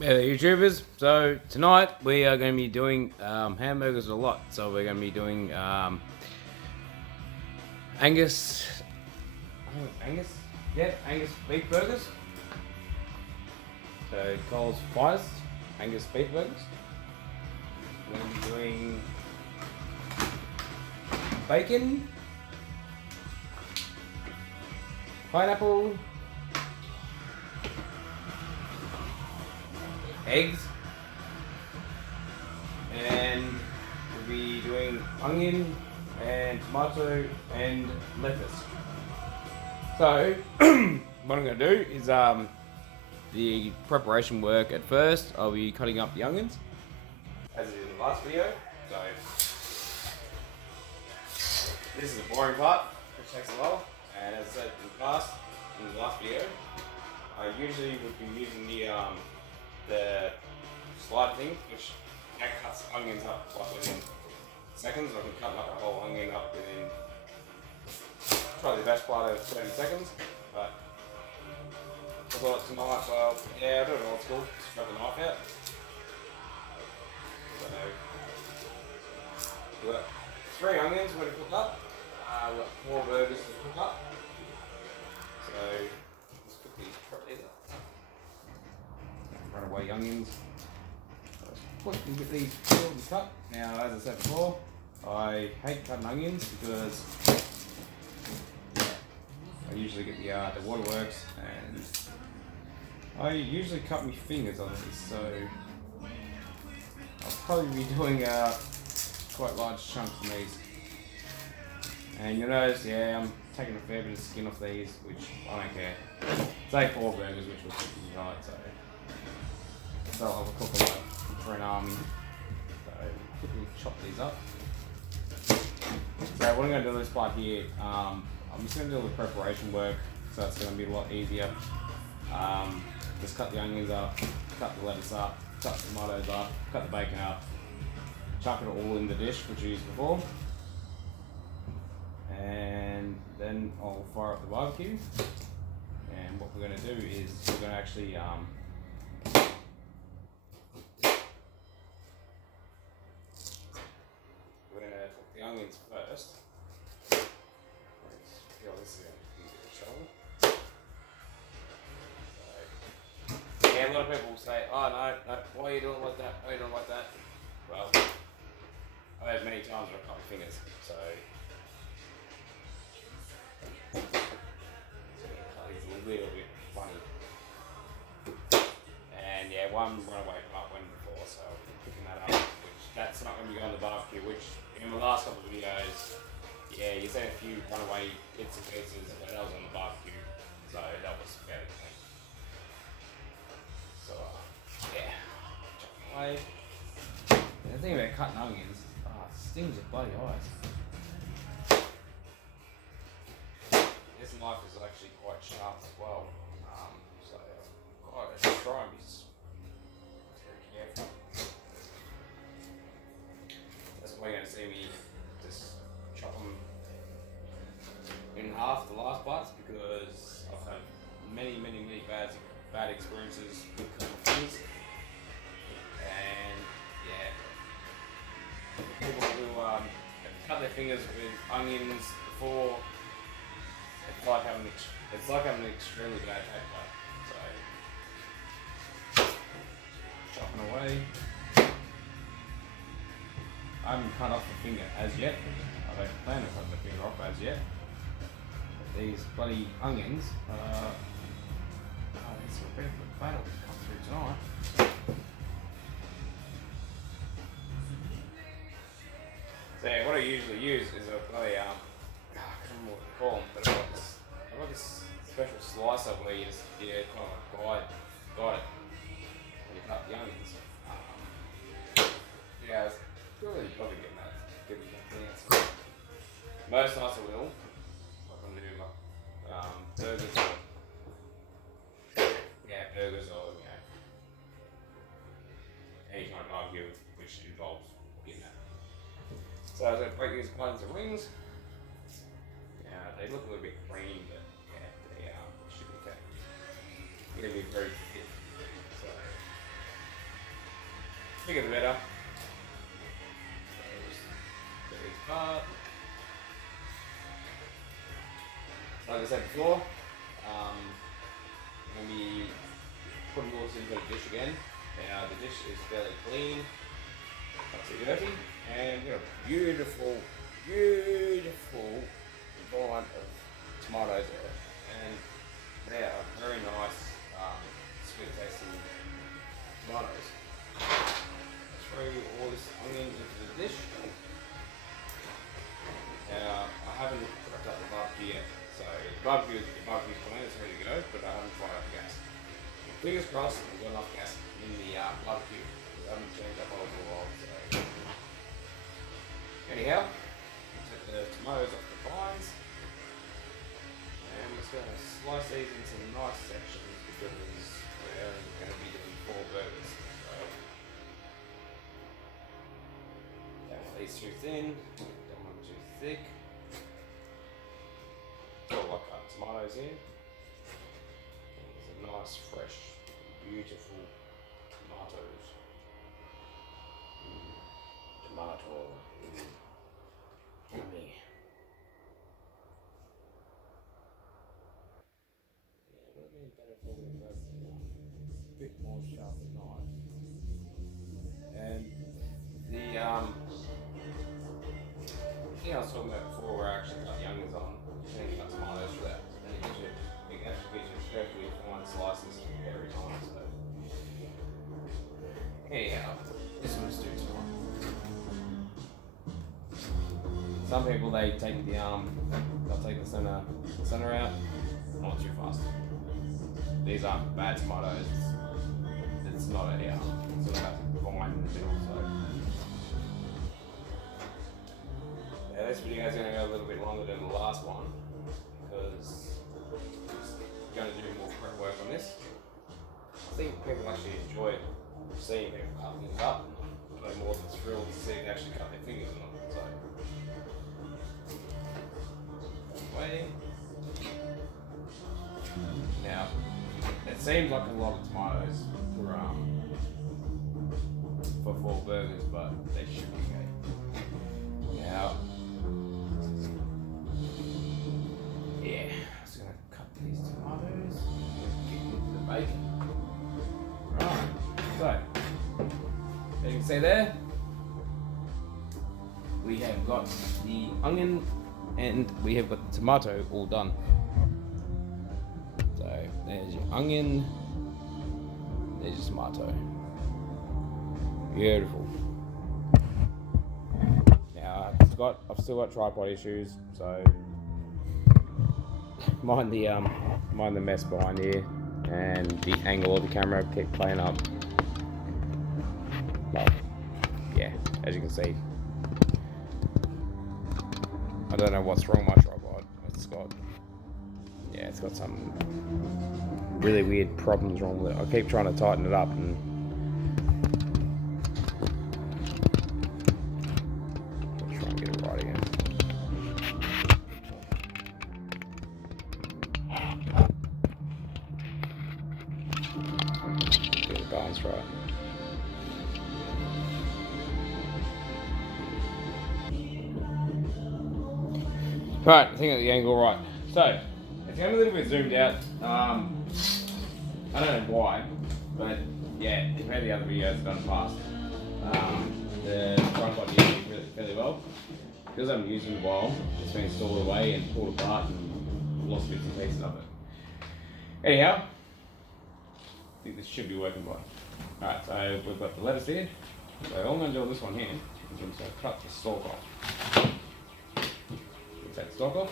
Hey there, YouTubers. So tonight we are going to be doing hamburgers a lot. So we're going to be doing Angus, Angus, yeah, Angus beef burgers. So Cole's finest Angus beef burgers. We're going to be doing bacon, pineapple, eggs, and we'll be doing onion and tomato and lettuce. So what I'm going to do is the preparation work. At first I'll be cutting up the onions as in the last video. So this is the boring part, which takes a while, and as I said in the last video, I usually would be using the slide thing, which cuts onions up like within seconds. I can cut like a whole onion up within probably the best part of 30 seconds. But I thought tonight, well, yeah, I'll do it old school, just grab the knife out. So we've got 3 onions we're going to cook up. We've got 4 burgers to cook up. So let's cook these properly up. Runaway onions. Quick and get these peeled and cut. Now, as I said before, I hate cutting onions because I usually get the waterworks, and I usually cut my fingers on these, so I'll probably be doing quite large chunks on these. And you'll notice, yeah, I'm taking a fair bit of skin off these, which I don't care. Say 4 burgers, which was 50 right, so I'll cook them like for an army. So quickly chop these up. So what I'm going to do this part here, I'm just going to do all the preparation work, so it's going to be a lot easier. Just cut the onions up, cut the lettuce up, cut the tomatoes up, cut the bacon up, chuck it all in the dish which we used before, and then I'll fire up the barbecue. And what we're going to do is we're going to actually cook the onions first. This is going to be a shovel. Yeah, a lot of people will say, oh no, why are you doing like that? Why are you doing like that? Well, I've had many times where I cut my fingers, so it's a little bit funny. And yeah, one runaway part went before, so I'll be picking that up, which that's not going to be on the barbecue, which in the last couple of videos, yeah, you seen a few runaway bits and pieces, but that was on the barbecue, so that was fairly clean. So, yeah, chop away. The thing about cutting onions, it stings your bloody eyes. This knife is actually quite sharp as well, so I gotta try and be very careful. That's why you're going to see me just chop them in half the last parts, because I've had many bad experiences with cutting things. And yeah, people who cut their fingers with onions before, it's like having an extremely bad taste bud. So chopping away. I haven't cut off the finger as yet. I don't plan to cut the finger off as yet. But these bloody onions, it's a bit of a battle to come through tonight. So yeah, what I usually use is a bloody, I can't remember what they call them, but I've got this special slicer where you just, kind of like guide it when you cut the onions. Yeah, it's really probably getting that chance. Most nights I will, like I'm doing my burgers, burgers or any kind of barbecue which involves getting that. So I was going to break these ones into rings. They look a little bit green, but yeah, they should be okay. They're going to be very thick. So bigger the better. So just get these apart. Like I said before, when we put yours into the dish again, now the dish is fairly clean, not too dirty, and we've got a beautiful, beautiful vine of tomatoes there, and they are very nice, sweet tasting tomatoes. Let's throw all this onion into the dish. Now, I haven't cooked up the barbecue yet, so the barbecue's fine, it's ready to go, but I haven't fired up the gas. Fingers crossed, we've got enough gas in the barbecue. I haven't changed up all the while, so. Anyhow, we'll take the tomatoes off the vines, and we're just going to slice these into nice sections because we're going to be doing 4 burgers. So, don't want these too thin, don't want them too thick. Got a lot of tomatoes here. These are nice, fresh, beautiful tomatoes. Tomato. Yummy. Yeah, it would have been better for me if I had a bit more sharp knife. And the thing I was talking about before, where I actually cut the onions on, and then you got tomatoes for that. And it actually gives you perfectly fine slices every time. So, anyhow, this one's too small. Some people they take they'll take the center out, not too fast. These aren't bad tomatoes. It's not a sort of a vine in the middle. So. Yeah, this video is going to go a little bit longer than the last one because we're going to do more prep work on this. I think people actually enjoy seeing people cut things up. They're more than thrilled to see they actually cut their fingers on it. So, that way. Now, it seems like a lot of tomatoes for 4 burgers, but they should be okay. Now. Yeah, I'm just gonna cut these tomatoes and get into the bacon. Right, so as you can see there, we have got the onion and we have got the tomato all done. So there's your onion, there's your tomato. Beautiful. Now I've still got tripod issues, so mind the mess behind here and the angle of the camera keep playing up. But yeah, as you can see, I don't know what's wrong with my tripod. It's got some really weird problems wrong with it. I keep trying to tighten it up and I'll try and get it right again. Get the balance right. Right, I think I got the angle right. So, it's going to be a little bit zoomed out. I don't know why, but yeah, compared to the other videos I've done past, the tripod uses fairly well. Because I haven't used it in a while, it's been stored away and pulled apart and lost bits and pieces of it. Anyhow, I think this should be working fine. Alright, so we've got the lettuce here. So all I'm going to do on this one here is I'm just going to cut the stalk off. Take the stalk off,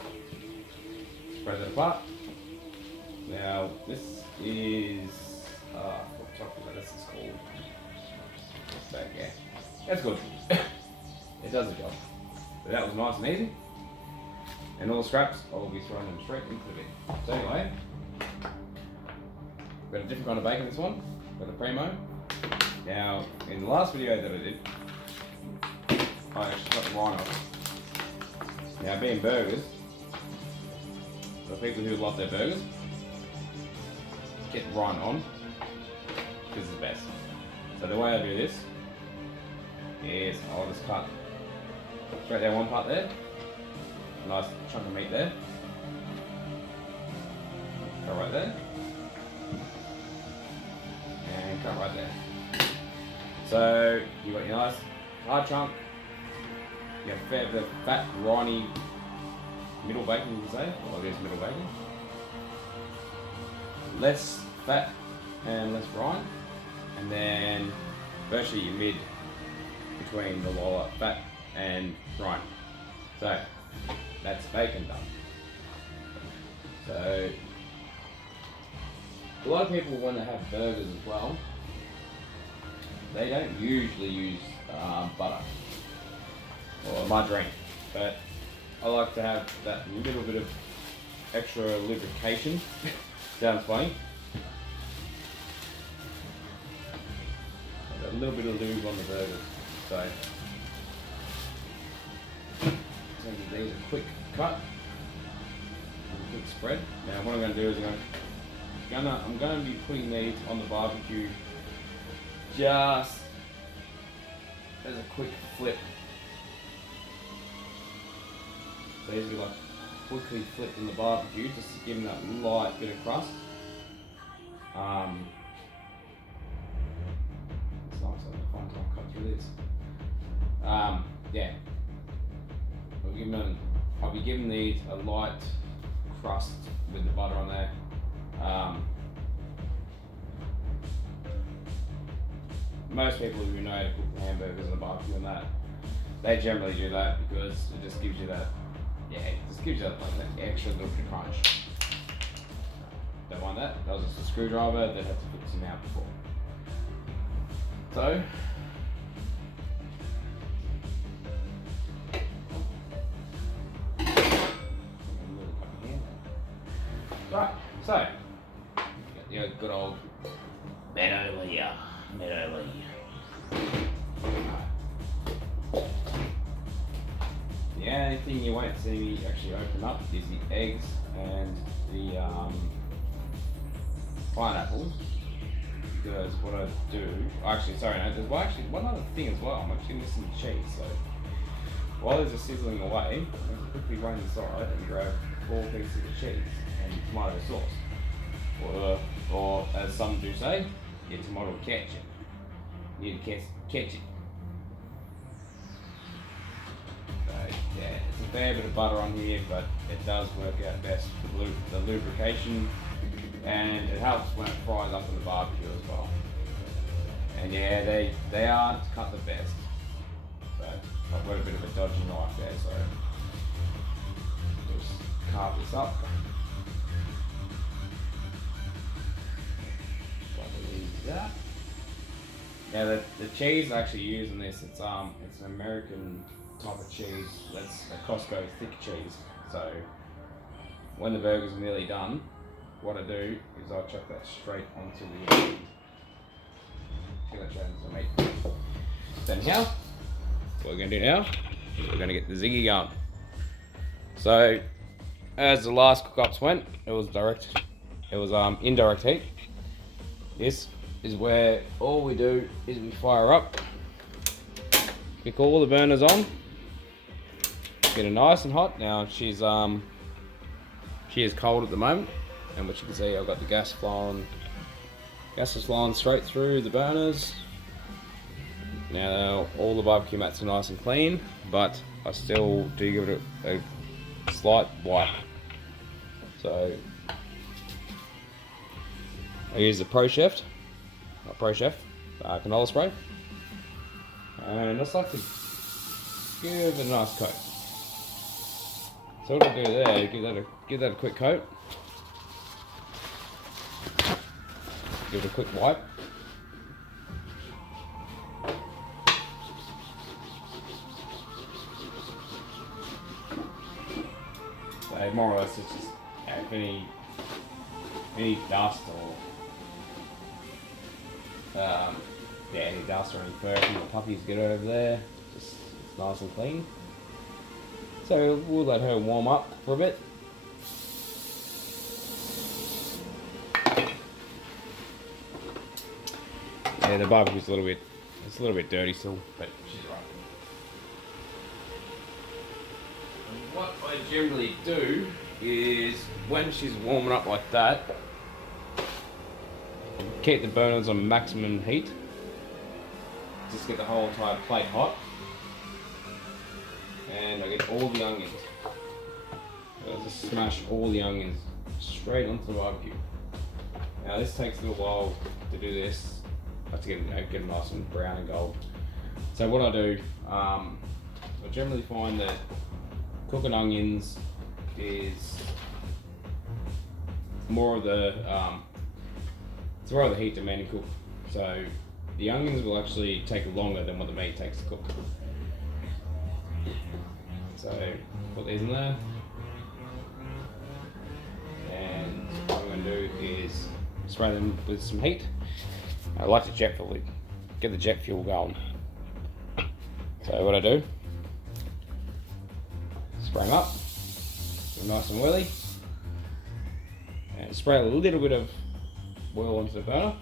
spread it apart. Now this is what chocolate lettuce is called. So yeah, that's good. It does the job. So that was nice and easy. And all the scraps, I will be throwing them straight into the bin. So anyway, we've got a different kind of bacon this one. Got the Primo. Now in the last video that I did, I actually cut the line off. Now, being burgers, for people who love their burgers, get the rind on, this is the best. So the way I do this is I'll just cut straight down one part there. Nice chunk of meat there. Cut right there. And cut right there. So you've got your nice hard chunk. You have a fair bit of fat, briny middle bacon, you can say. Well, I guess middle bacon. Less fat and less brine. And then virtually your mid between the lower fat and brine. So that's bacon done. So a lot of people, when they have burgers as well, they don't usually use butter or margarine, but I like to have that little bit of extra lubrication. Sounds funny. A little bit of lube on the burgers. So give these a quick cut, a quick spread. Now what I'm going to do is I'm going to be putting these on the barbecue just as a quick flip. So these will be like quickly flipped in the barbecue just to give them that light bit of crust. It's nice having a fun time cut through this. Yeah. I'll be giving these a light crust with the butter on there. Most people who know how to cook hamburgers on the barbecue and that, they generally do that because it just gives you that, like that extra little bit of crunch. Don't mind that. That was just a screwdriver that had to put some out before. So right, so your good old Meadow Lee. The only thing you won't see me actually open up is the eggs and the pineapples, because what I do, there's one other thing as well. I'm actually missing the cheese, so while these are sizzling away, I can quickly run inside and grab 4 pieces of cheese and tomato sauce, or as some do say, your tomato ketchup. You need ketchup. So yeah, it's a fair bit of butter on here, but it does work out best for the lubrication, and it helps when it fries up in the barbecue as well. And yeah, they aren't cut the best, but I've got a bit of a dodgy knife there, so just carve this up. Now the cheese I actually use in this, it's an American type of cheese. That's a Costco thick cheese. So when the burger's nearly done, what I do is I chuck that straight onto the meat. Then here, what we're going to do now is we're going to get the ziggy going. So as the last cook-ups went, it was indirect heat. This is where all we do is we fire up, kick all the burners on, get it nice and hot. Now she is cold at the moment, and what you can see, I've got the gas is flowing straight through the burners. Now all the barbecue mats are nice and clean, but I still do give it a slight wipe. So I use the canola spray, and I just like to give it a nice coat. So what I do there, give that a quick coat, give it a quick wipe. So more or less it's just if any dust or any dust or any fur from the puppies get over there, just it's nice and clean. So we'll let her warm up for a bit. Yeah, the barbecue's a little bit dirty still, but she's right. what I generally do is when she's warming up like that, keep the burners on maximum heat. Just get the whole entire plate hot. And I get all the onions. I'll just smash all the onions straight onto the barbecue. Now this takes a little while to do this. I have to get them nice and brown and gold. So what I do, I generally find that cooking onions is more of the it's more of the heat demanding cook. So the onions will actually take longer than what the meat takes to cook. So put these in there, and what I'm going to do is spray them with some heat. I like the jet fuel, get the jet fuel going. So what I do, spray them up, get them nice and whirly, and spray a little bit of oil onto the burner.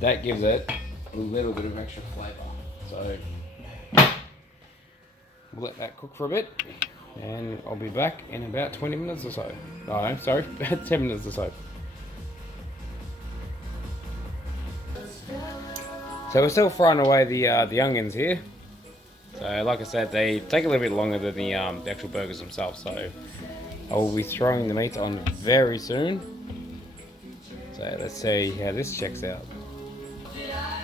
That gives it a little bit of extra flavour. So we'll let that cook for a bit, and I'll be back in about 20 minutes or so. Oh, no, sorry, about 10 minutes or so. So we're still frying away the onions here. So like I said, they take a little bit longer than the actual burgers themselves. So I will be throwing the meat on very soon. So let's see how this checks out.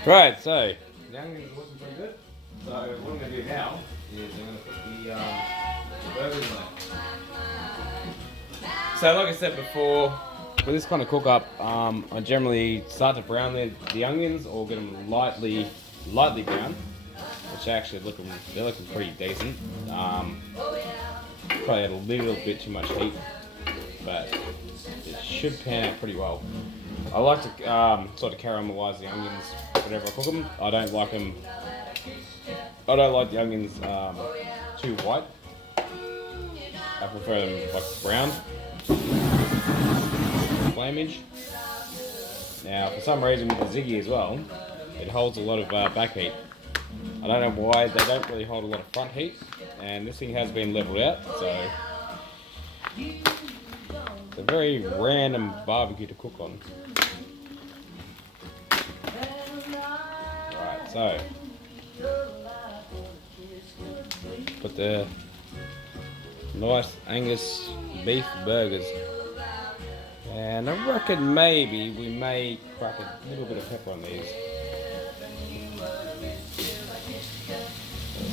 Right, so the onions are looking pretty good. So what I'm going to do now is I'm going to put the burgers in there. So like I said before, for this kind of cook up, I generally start to brown the onions or get them lightly brown, which actually they're looking pretty decent. Probably had a little bit too much heat, but it should pan out pretty well. I like to sort of caramelize the onions whenever I cook them. I don't like the onions too white. I prefer them like brown. Flamage. Now, for some reason with the Ziggy as well, it holds a lot of back heat. I don't know why, they don't really hold a lot of front heat, and this thing has been leveled out, so it's a very random barbecue to cook on. Right, so put the nice Angus beef burgers. And I reckon maybe we may crack a little bit of pepper on these.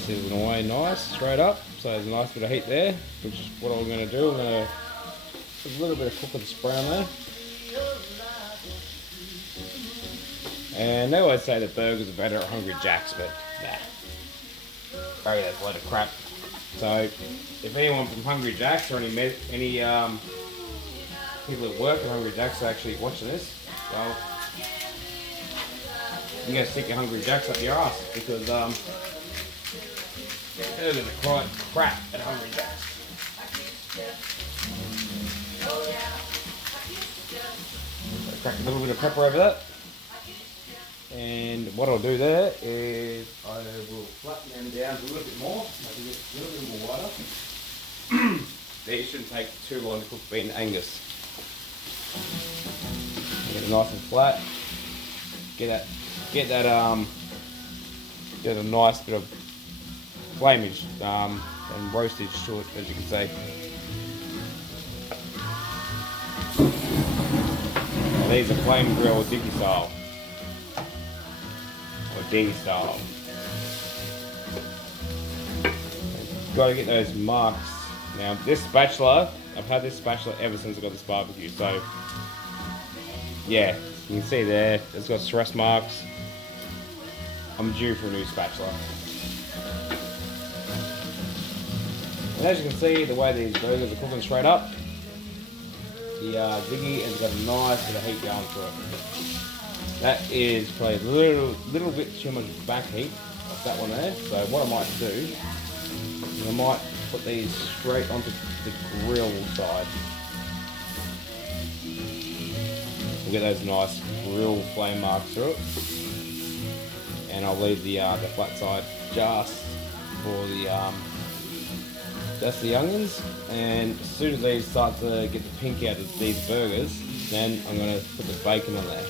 Sizzling away nice, straight up. So there's a nice bit of heat there, which is what I'm going to do. I'm going to put a little bit of cook of the spray on there. And they always say that burgers are better at Hungry Jack's, but nah. Probably that's a load of crap. So if anyone from Hungry Jack's or any people that work at Hungry Jack's are actually watching this, well, you're going to stick your Hungry Jack's up your ass, because it is a crap at Hungry Jack's. So crack a little bit of pepper over that, and what I'll do there is I will flatten them down a little bit more, make it a little bit more wider. These shouldn't take too long to cook beef Angus. Get it nice and flat. Get a nice bit of flamage and roastage to it, as you can see. Now these are flame grill dicky style, or D style. Got to get those marks. Now this spatula, I've had this spatula ever since I got this barbecue, so yeah, you can see there, it's got stress marks. I'm due for a new spatula. And as you can see, the way these burgers are cooking straight up, the Ziggy has got a nice bit of heat going through it. That is probably a little bit too much back heat, like that one there. So what I might do is I might put these straight onto the grill side. We'll get those nice grill flame marks through it. and I'll leave the flat side just for the onions. And as soon as these start to get the pink out of these burgers, then I'm going to put the bacon on there.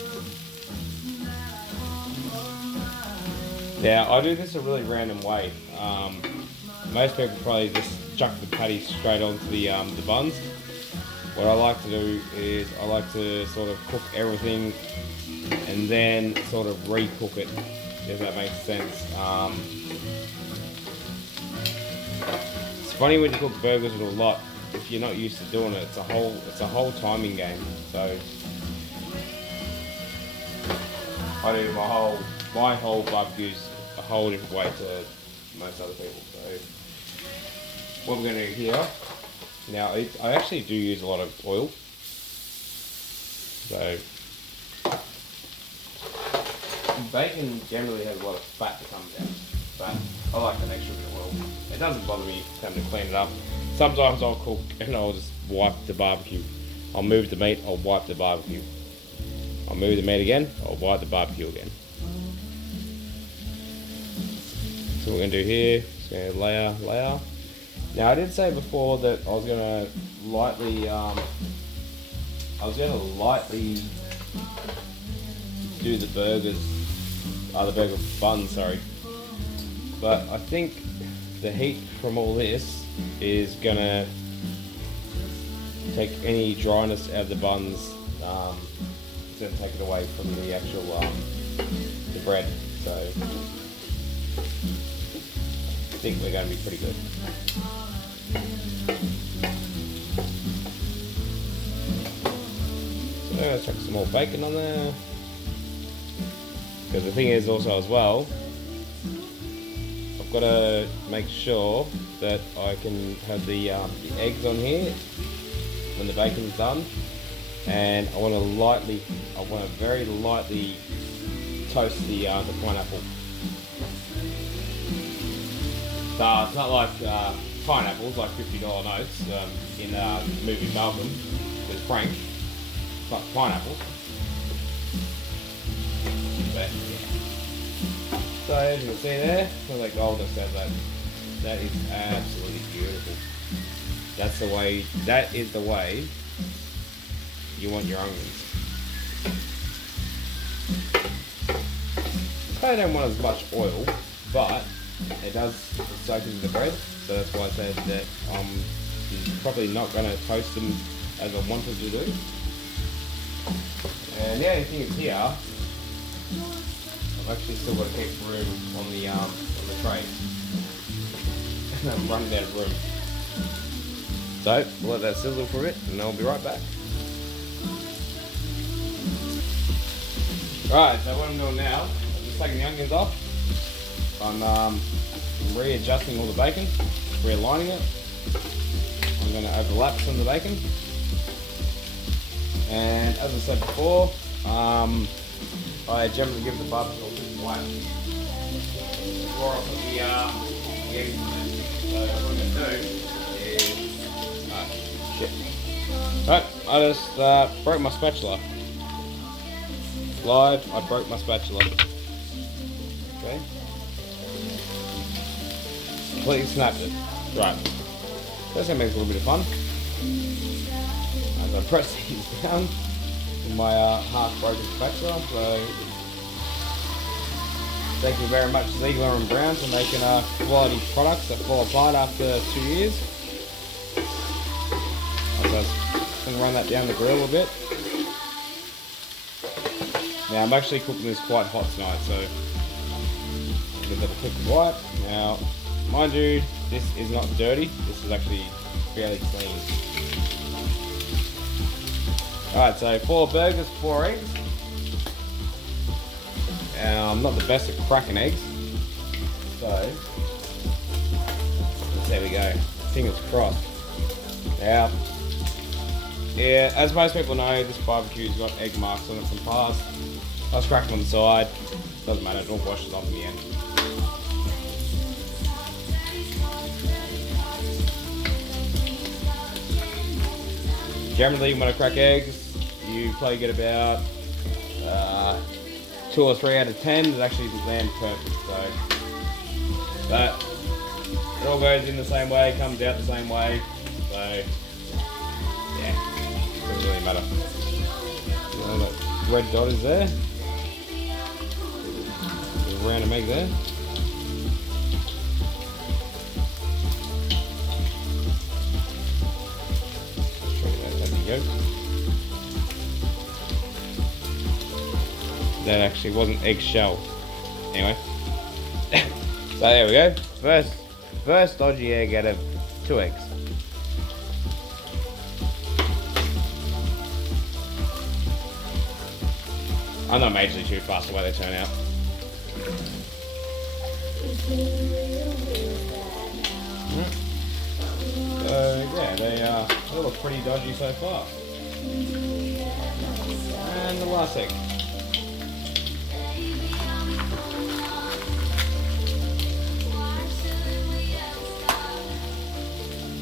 Now I do this a really random way. Most people probably just chuck the patty straight onto the buns. What I like to do is I like to sort of cook everything and then sort of re-cook it, if that makes sense. It's funny when you cook burgers with a lot, if you're not used to doing it, it's a whole timing game. So I do my whole barbecues a whole different way to most other people. So what we're going to do here, now I actually do use a lot of oil. So bacon generally has a lot of fat that comes out, but I like that extra bit of oil. It doesn't bother me having to clean it up. Sometimes I'll cook and I'll just wipe the barbecue. I'll move the meat, I'll wipe the barbecue. I'll move the meat again, I'll wipe the barbecue again. So what we're going to do here, just going to layer. Now I did say before that I was going to lightly do the burger buns, sorry. But I think the heat from all this is going to take any dryness out of the buns. It's going to take it away from the actual the bread. So I think we're going to be pretty good. So let's chuck some more bacon on there. Because the thing is also as well, I've got to make sure that I can have the eggs on here when the bacon's done, and I want to very lightly toast the pineapple. It's not like pineapples, like $50 notes in the movie Malcolm with Frank. It's like pineapples. But, yeah. So as you can see there, look at that gold that says that. That is absolutely beautiful. That is the way you want your onions. I don't want as much oil, but it does soak into the bread, so that's why I said that I'm probably not going to toast them as I wanted to do. And the only thing is here, I've actually still got to keep room on the tray. And I'm running out of room. So we'll let that sizzle for a bit, and I'll be right back. Right, so what I'm doing now, I'm just taking the onions off. I'm readjusting all the bacon, realigning it. I'm going to overlap some of the bacon. And as I said before, I generally give the barbecue a bit white before I put the eggs in there. So what I'm going to do is, Alright, I just broke my spatula. Live, I broke my spatula. Okay. Completely snapped it. Right. That's going to make it a little bit of fun. I'm going to press these down with my half broken spatula. So thank you very much Ziegler and Brown for making quality products that fall apart after 2 years. I'm just going to run that down the grill a bit. Now I'm actually cooking this quite hot tonight, so I'm going to click white. Now, mind you, this is not dirty. This is actually fairly clean. Alright, so 4 burgers, 4 eggs. I'm not the best at cracking eggs, so there we go. Fingers crossed. Now, yeah, as most people know, this barbecue's got egg marks on it from past. I was cracking on the side. Doesn't matter, it all washes off in the end. Generally, when I crack eggs, you probably get about 2 or 3 out of 10, it actually lands perfect. So, but it all goes in the same way, comes out the same way. So, yeah, doesn't really matter. That red dot is there. There's a random egg there. Go. That actually wasn't eggshell. Anyway, so there we go. First dodgy egg out of 2 eggs. I'm not majorly too fussed the way they turn out. So yeah, they look pretty dodgy so far. And the last egg.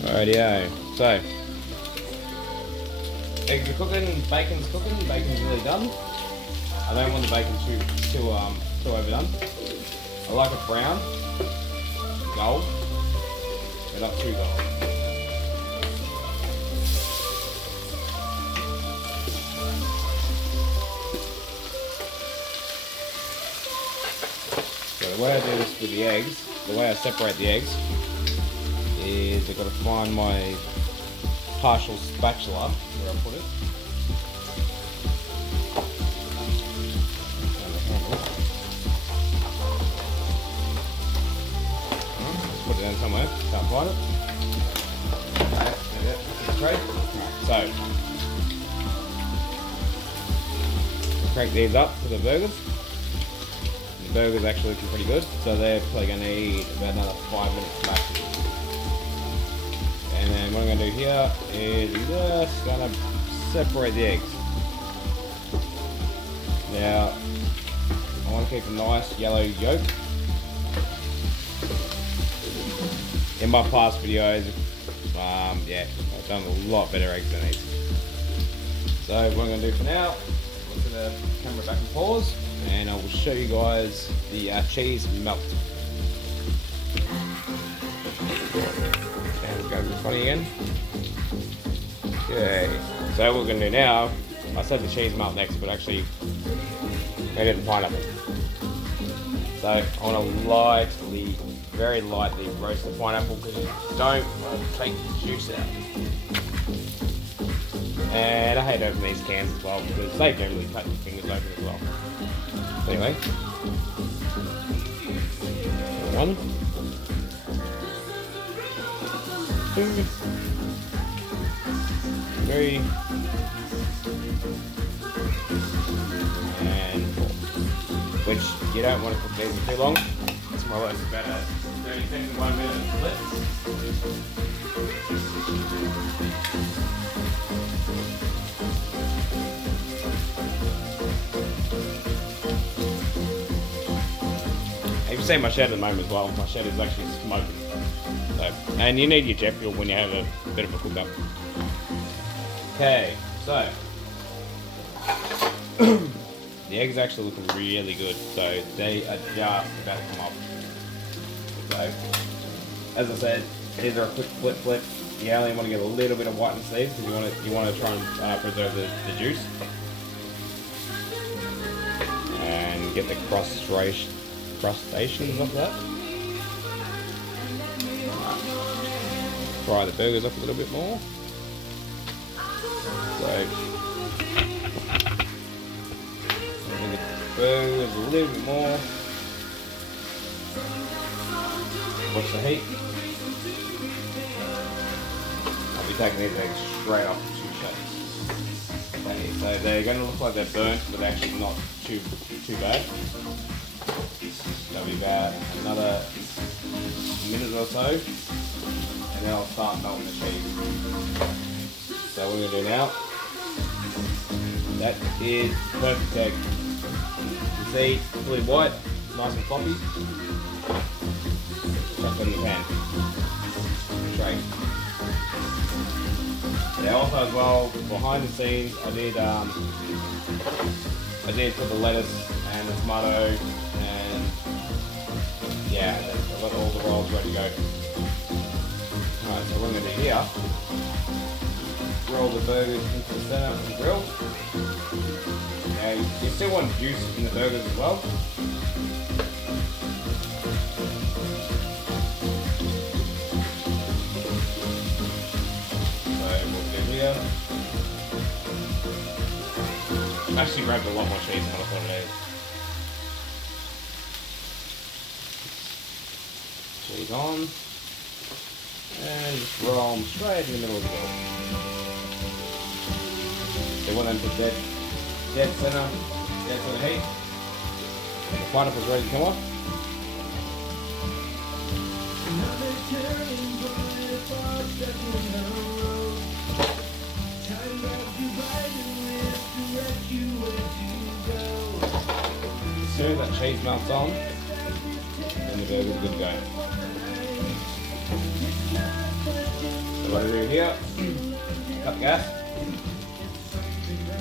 Rightio. So eggs are cooking, bacon's cooking, bacon's nearly done. I don't want the bacon too overdone. I like it brown, gold, but not too gold. So the way I do this with the eggs, the way I separate the eggs, is I've got to find my partial spatula where I put it. Put it in somewhere, can't find it. Okay, so crank these up for the burgers. The burgers actually looking pretty good, so they're probably going to need about another 5 minutes to mash. And then what I'm going to do here is just going to separate the eggs. Now, I want to keep a nice yellow yolk. In my past videos, yeah, I've done a lot better eggs than these. So what I'm going to do for now, look at the camera back and pause, and I will show you guys the cheese melt. And go to the funny again. Okay, so what we're going to do now, I said the cheese melt next, but actually we did the pineapple. So I want to lightly, very lightly roast the pineapple because you don't want to take the juice out. And I hate opening these cans as well because they generally cut your fingers open as well. Anyway, 1, 2, 3, and 4. Which you don't want to cook these for too long. It's more or less about a 30 seconds to 1 minute split. You can see my shed at the moment as well. My shed is actually smoking. So, and you need your jet fuel when you have a bit of a cook up. Okay, so the eggs actually looking really good, so they are just about to come up. So, as I said, these are a quick flip. You only want to get a little bit of whiteness these because you want to try and preserve the juice and get the crustaceans off that. Fry the burgers up a little bit more. So, burgers a little bit more. Watch the heat. I'll be taking these eggs straight off the 2 shakes. Okay, so they're going to look like they're burnt, but actually not too bad. That'll be about another minute or so, and then I'll start melting the cheese. So what we're going to do now, that is perfect egg. You see, fully white, nice and floppy. Chuck it in the pan. Straight. Yeah, also as well, behind the scenes, I did put the lettuce and the tomato, and yeah, I've got all the rolls ready to go. Alright, so what I'm going to do here, roll the burgers into the center of the grill. Now, you still want juice in the burgers as well. Here. I actually grabbed a lot more cheese than I thought it is. Cheese on. And just roll them straight in the middle of the grill. They want them to dead center heat. And the pineapple's ready to come off. As soon as that cheese melts on, then the burger's good to go. So what I do here, cut the gas.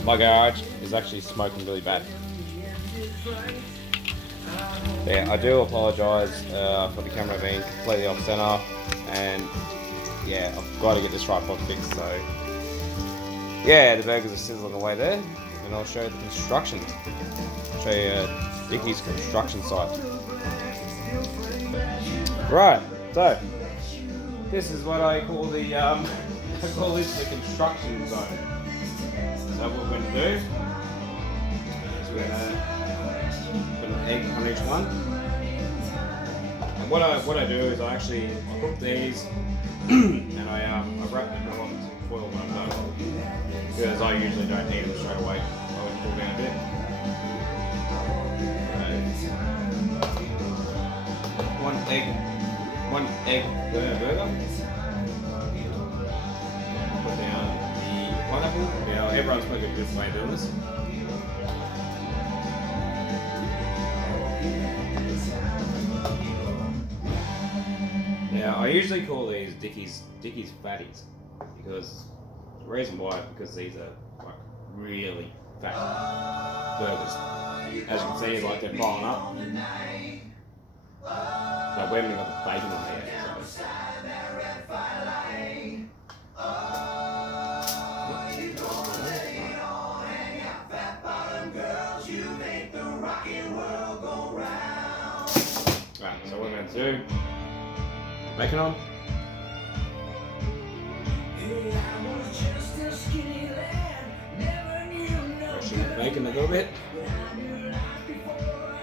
My garage is actually smoking really bad. Yeah, I do apologise for the camera being completely off centre, and yeah, I've got to get this tripod fixed. So yeah, the burgers are sizzling away there, and I'll show you the construction. I'll show you Dickie's construction site. Right, so this is what I call the I call this the construction zone. So what we're going to do is we're going to put an egg on each one. And what I do is I cook these and I wrap them in foil when I'm done, because I usually don't eat them straight away. I would cool down a bit. One egg burger. Put down the pineapple. Now everyone's got a good way of doing this. Now I usually call these Dickie's fatties, because the reason why, because these are like really fat burgers. As you can see, like they're piling up. But we haven't even got the bacon on there yet. So. Right, so what we're going to do, bacon on. Brushing the bacon a little bit.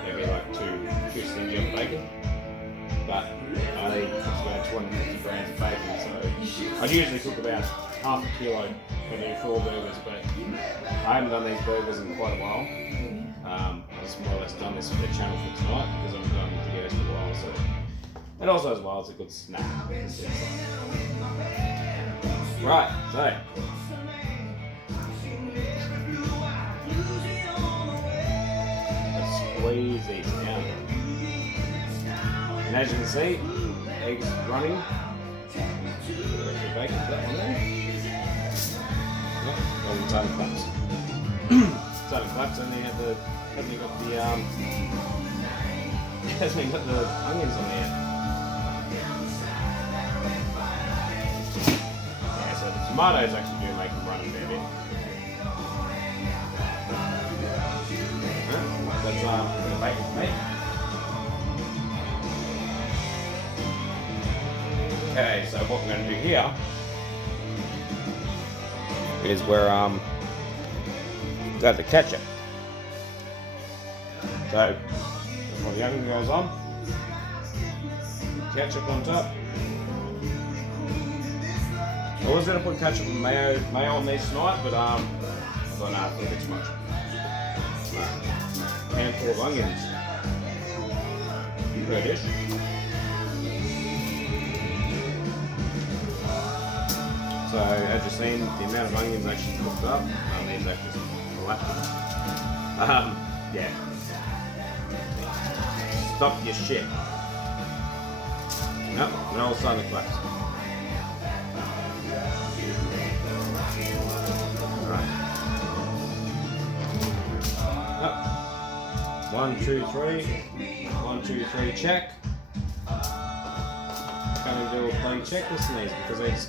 Maybe like two stingy on the bacon. But I think it's about 250 grams of bacon, so I'd usually cook about half a kilo for the 4 burgers, but I haven't done these burgers in quite a while. I've just more or less done this for the channel for tonight, because I'm going to videos for a while, so. And also as well, it's a good snack. Right, so. Let's squeeze these down. And as you can see, eggs running. Bacon, is that one there? Yep, all the time claps. Starting claps, and then hasn't got the onions on there. Yeah, so the tomatoes actually do make them run a fair bit. That's the bacon for me. Okay, so what we're going to do here is we're got the ketchup. So before the onion goes on, ketchup on top. I was going to put ketchup and mayo on these tonight, but I thought nah, it's a bit too much. Handful of onions per dish. So as you've seen, the amount of onions actually cooked up, these actually collapsed. Yeah. Stop your shit. Nope, they're all starting to collapse. 1, 2, 3. 1, 2, 3, check. Can't even do a plain checklist in these because they just